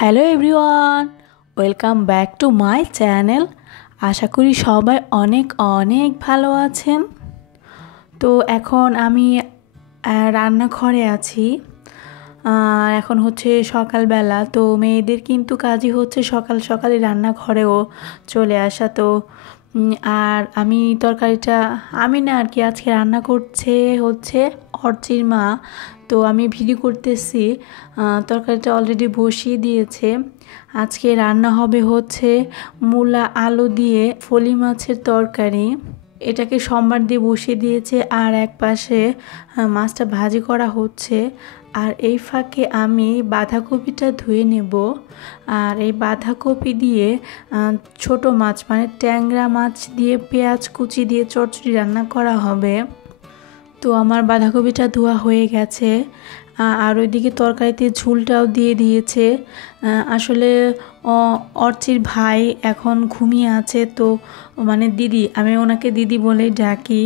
Hello everyone, welcome back to my channel. আশা করি সবাই অনেক অনেক ভালো আছেন। তো এখন আমি রান্নাঘরে আছি। এখন হচ্ছে সকালবেলা, তো মেয়েদের কিন্তু কাজই হচ্ছে সকাল সকালে রান্নাঘরেও চলে আসা। তো আর আমি তরকারিটা আমি না আর কি আজকে রান্না করছে হচ্ছে অর্চির মা। তো আমি ভিডিও করতেছি, তরকারিটা অলরেডি বসিয়ে দিয়েছে। আজকে রান্না হবে হচ্ছে মূলা আলু দিয়ে ফলি মাছের তরকারি। এটাকে সোমবার দিয়ে বসিয়ে দিয়েছে, আর এক পাশে মাছটা ভাজি করা হচ্ছে। আর এই ফাঁকে আমি বাঁধাকপিটা ধুয়ে নেব। আর এই বাঁধাকপি দিয়ে ছোট মাছ মানে ট্যাংরা মাছ দিয়ে পেঁয়াজ কুচি দিয়ে চচ্চড়ি রান্না করা হবে। তো আমার বাঁধাকপিটা ধোয়া হয়ে গেছে, আর ওইদিকে তরকারিতে ঝোলটাও দিয়ে দিয়েছে। আসলে অর্চির ভাই এখন ঘুমিয়ে আছে, তো মানে দিদি, আমি ওনাকে দিদি বলেই ডাকি।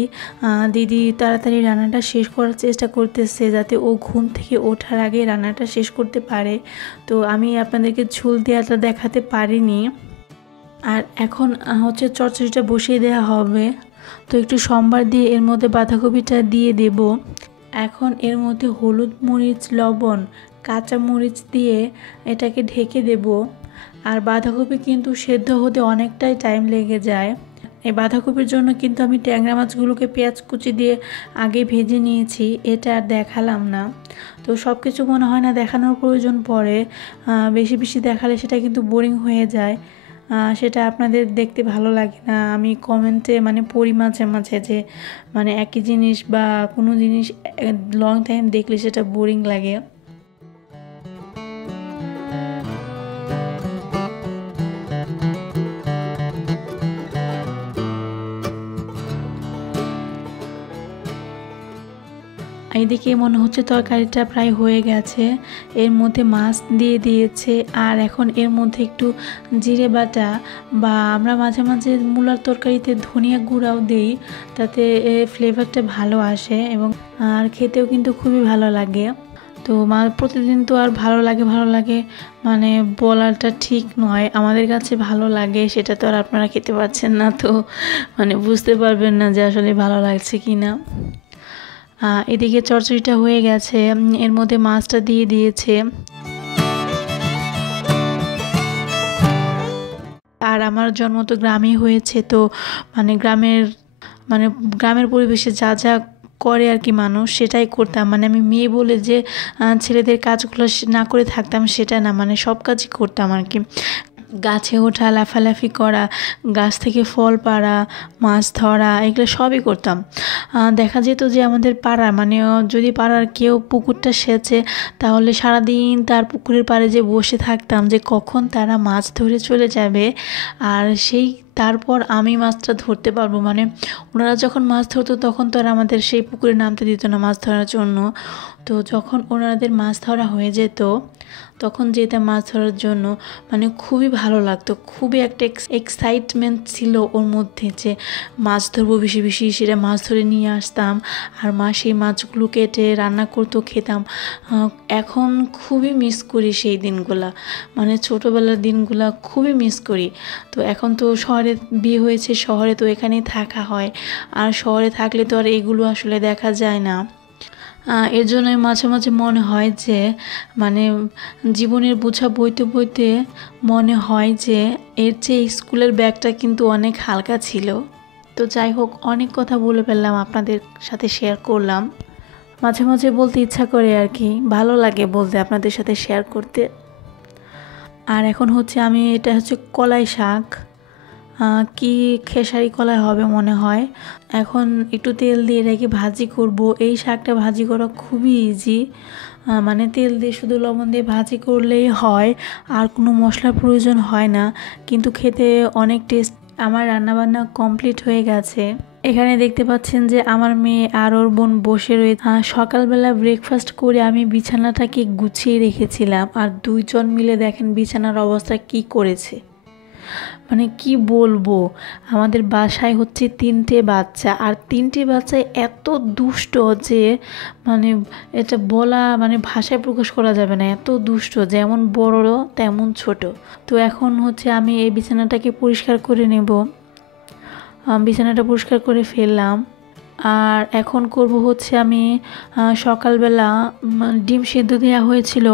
দিদি তাড়াতাড়ি রান্নাটা শেষ করার চেষ্টা করতেছে যাতে ও ঘুম থেকে ওঠার আগে রান্নাটা শেষ করতে পারে। তো আমি আপনাদেরকে ঝোল দেওয়াটা দেখাতে পারিনি। আর এখন হচ্ছে চচ্চড়িটা বসিয়ে দেওয়া হবে। তো একটু সম্বার দিয়ে এর মধ্যে বাঁধাকপিটা দিয়ে দেব। এখন এর মধ্যে হলুদ মরিচ লবণ কাঁচা মরিচ দিয়ে এটাকে ঢেকে দেব। আর বাঁধাকপি কিন্তু সেদ্ধ হতে অনেকটাই টাইম লেগে যায়। এই বাঁধাকপির জন্য কিন্তু আমি ট্যাংরা মাছগুলোকে পেঁয়াজ কুচি দিয়ে আগে ভেজে নিয়েছি, এটা আর দেখালাম না। তো সব কিছু মনে হয় না দেখানোর প্রয়োজন পড়ে, বেশি বেশি দেখালে সেটা কিন্তু বোরিং হয়ে যায়, সেটা আপনাদের দেখতে ভালো লাগে না। আমি কমেন্টে মানে পড়ি মাঝে মাঝে যে মানে একই জিনিস বা কোনো জিনিস লং টাইম দেখলে সেটা বোরিং লাগে। এইদিকে মনে হচ্ছে তরকারিটা প্রায় হয়ে গেছে। এর মধ্যে মাছ দিয়ে দিয়েছে, আর এখন এর মধ্যে একটু জিরে বাটা বা আমরা মাঝে মাঝে মূলার তরকারিতে ধনিয়া গুঁড়াও দিই, তাতে ফ্লেভারটা ভালো আসে এবং আর খেতেও কিন্তু খুবই ভালো লাগে। তো প্রতিদিন তো আর ভালো লাগে মানে বলাটা ঠিক নয়, আমাদের কাছে ভালো লাগে সেটা তো আর আপনারা খেতে পাচ্ছেন না, তো মানে বুঝতে পারবেন না যে আসলে ভালো লাগছে কি না। এদিকে চচ্চড়িটা হয়ে গেছে, এর মধ্যে মাছটা দিয়ে দিয়েছে। আর আমার জন্ম তো গ্রামেই হয়েছে, তো মানে গ্রামের পরিবেশে যা যা করে আর কি মানুষ সেটাই করতাম। মানে আমি মেয়ে বলে যে ছেলেদের কাজগুলো না করে থাকতাম সেটা না, মানে সব কাজই করতাম আর কি। গাছে ওঠা, লাফালাফি করা, গাছ থেকে ফল পাড়া, মাছ ধরা, এগুলো সবই করতাম। দেখা যেত যে আমাদের পাড়া মানে যদি পাড়ার কেউ পুকুরটা সেচে তাহলে সারাদিন তার পুকুরের পাড়ে যে বসে থাকতাম যে কখন তারা মাছ ধরে চলে যাবে, আর সেই তারপর আমি মাছটা ধরতে পারবো। মানে ওনারা যখন মাছ ধরতো তখন তো আর আমাদের সেই পুকুরে নামতে দিত না মাছ ধরার জন্য। তো যখন ওনাদের মাছ ধরা হয়ে যেত তখন যেতাম মাছ ধরার জন্য। মানে খুবই ভালো লাগতো, খুবই একটা এক্সাইটমেন্ট ছিল ওর মধ্যে যে মাছ ধরবো বেশি বেশি, সেটা মাছ ধরে নিয়ে আসতাম আর মা সেই মাছগুলো কেটে রান্না করতো, খেতাম। এখন খুবই মিস করি সেই দিনগুলা, মানে ছোটোবেলার দিনগুলা খুবই মিস করি। তো এখন তো শহরে বিয়ে হয়েছে, শহরে তো এখানেই থাকা হয়, আর শহরে থাকলে তো আর এগুলো আসলে দেখা যায় না। এর জন্যই মাঝে মাঝে মনে হয় যে মানে জীবনের বোঝা বইতে বইতে মনে হয় যে এর চেয়ে স্কুলের ব্যাগটা কিন্তু অনেক হালকা ছিল। তো যাই হোক, অনেক কথা বলে ফেললাম, আপনাদের সাথে শেয়ার করলাম। মাঝে মাঝে বলতে ইচ্ছা করে আর কি, ভালো লাগে বলতে, আপনাদের সাথে শেয়ার করতে। আর এখন হচ্ছে এটা হচ্ছে কলাই শাক, কি খেসারি কলাই হবে মনে হয়। এখন একটু তেল দিয়ে এটাকে ভাজি করব। এই শাকটা ভাজি করা খুবই ইজি, মানে তেল দিয়ে শুধু লবণ দিয়ে ভাজি করলেই হয়, আর কোনো মশলার প্রয়োজন হয় না, কিন্তু খেতে অনেক টেস্ট। আমার রান্নাবান্না কমপ্লিট হয়ে গেছে। এখানে দেখতে পাচ্ছেন যে আমার মেয়ে আর ওর বোন বসে রয়েছে। সকালবেলা ব্রেকফাস্ট করে আমি বিছানাটাকে গুছিয়ে রেখেছিলাম, আর দুইজন মিলে দেখেন বিছানার অবস্থা কি করেছে। মানে কি বলবো, আমাদের বাসায় হচ্ছে 3টে বাচ্চা, আর 3টে বাচ্চায় এত দুষ্ট যে মানে এটা বলা মানে ভাষায় প্রকাশ করা যাবে না, এত দুষ্ট, যেমন বড় তেমন ছোট। তো এখন হচ্ছে আমি এই বিছানাটাকে পরিষ্কার করে নেব। বিছানাটা পরিষ্কার করে ফেললাম। আর এখন করব হচ্ছে আমি সকালবেলা ডিম সেদ্ধ দেওয়া হয়েছিল,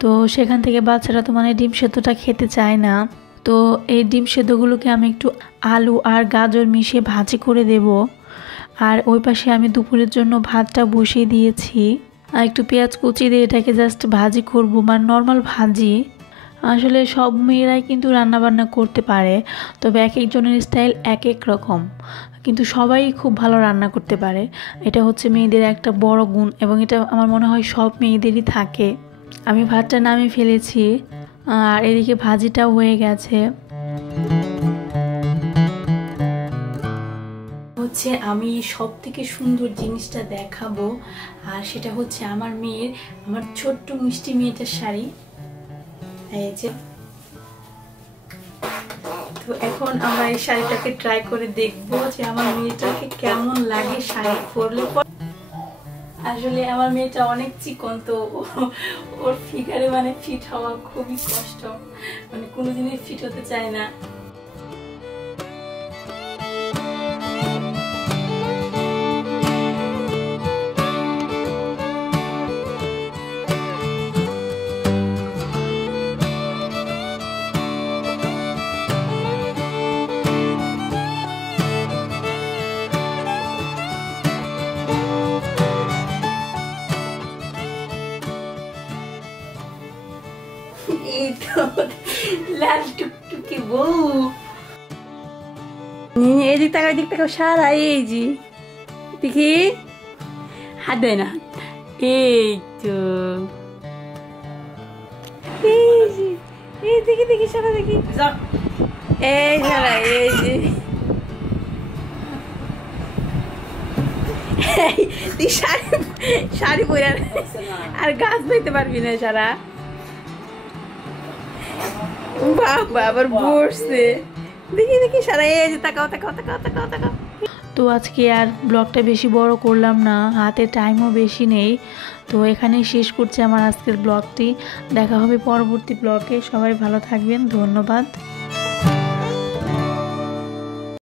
তো সেখান থেকে বাচ্চারা তো মানে ডিম সেদ্ধটা খেতে চায় না। তো এই ডিম সেদ্ধগুলোকে আমি একটু আলু আর গাজর মিশিয়ে ভাজি করে দেব। আর ওই পাশে আমি দুপুরের জন্য ভাতটা বসিয়ে দিয়েছি। আর একটু পেঁয়াজ কুচি দিয়ে এটাকে জাস্ট ভাজি করব, মানে নর্মাল ভাজি। আসলে সব মেয়েরাই কিন্তু রান্নাবান্না করতে পারে, তবে এক একজনের স্টাইল এক এক রকম, কিন্তু সবাই খুব ভালো রান্না করতে পারে। এটা হচ্ছে মেয়েদের একটা বড় গুণ, এবং এটা আমার মনে হয় সব মেয়েদেরই থাকে। আমি ভাতটা নামিয়ে ফেলেছি, আর এদিকে ভাজিটাও হয়ে গেছে। হচ্ছে আমি সব থেকে সুন্দর জিনিসটা দেখাবো, আর সেটা হচ্ছে আমার মেয়ের, আমার ছোট্ট মিষ্টি মেয়েটার শাড়ি। এই যে, তো এখন আমরা এই শাড়িটাকে ট্রাই করে দেখবো যে আমার মেয়েটাকে কেমন লাগে শাড়ি পরলে। আসলে আমার মেয়েটা অনেক চিকন, তো ওর ফিগারে মানে ফিট হওয়া খুবই কষ্ট, মানে কোনো জিনিস ফিট হতে চায় না। লাল টুকটুকি বউ, এদিক তাকাও এদিক তাকাও, সারা এই যে দেখি হাত দেয় না, এই তো এই দেখি দেখি সারা দেখি, এই সারা এই যে শাড়ি পরে আর গাছ পাইতে পারবি না সারা। বাবা আবার বসছে, দেখি দেখি সারা এই যে তাকাও তাকাও তাকাও তাকাও তাকাও। তো আজকে আর ব্লগটা বেশি বড় করলাম না, হাতে টাইমও বেশি নেই, তো এখানেই শেষ করছি আমার আজকের ব্লগটি। দেখা হবে পরবর্তী ব্লগে, সবাই ভালো থাকবেন, ধন্যবাদ।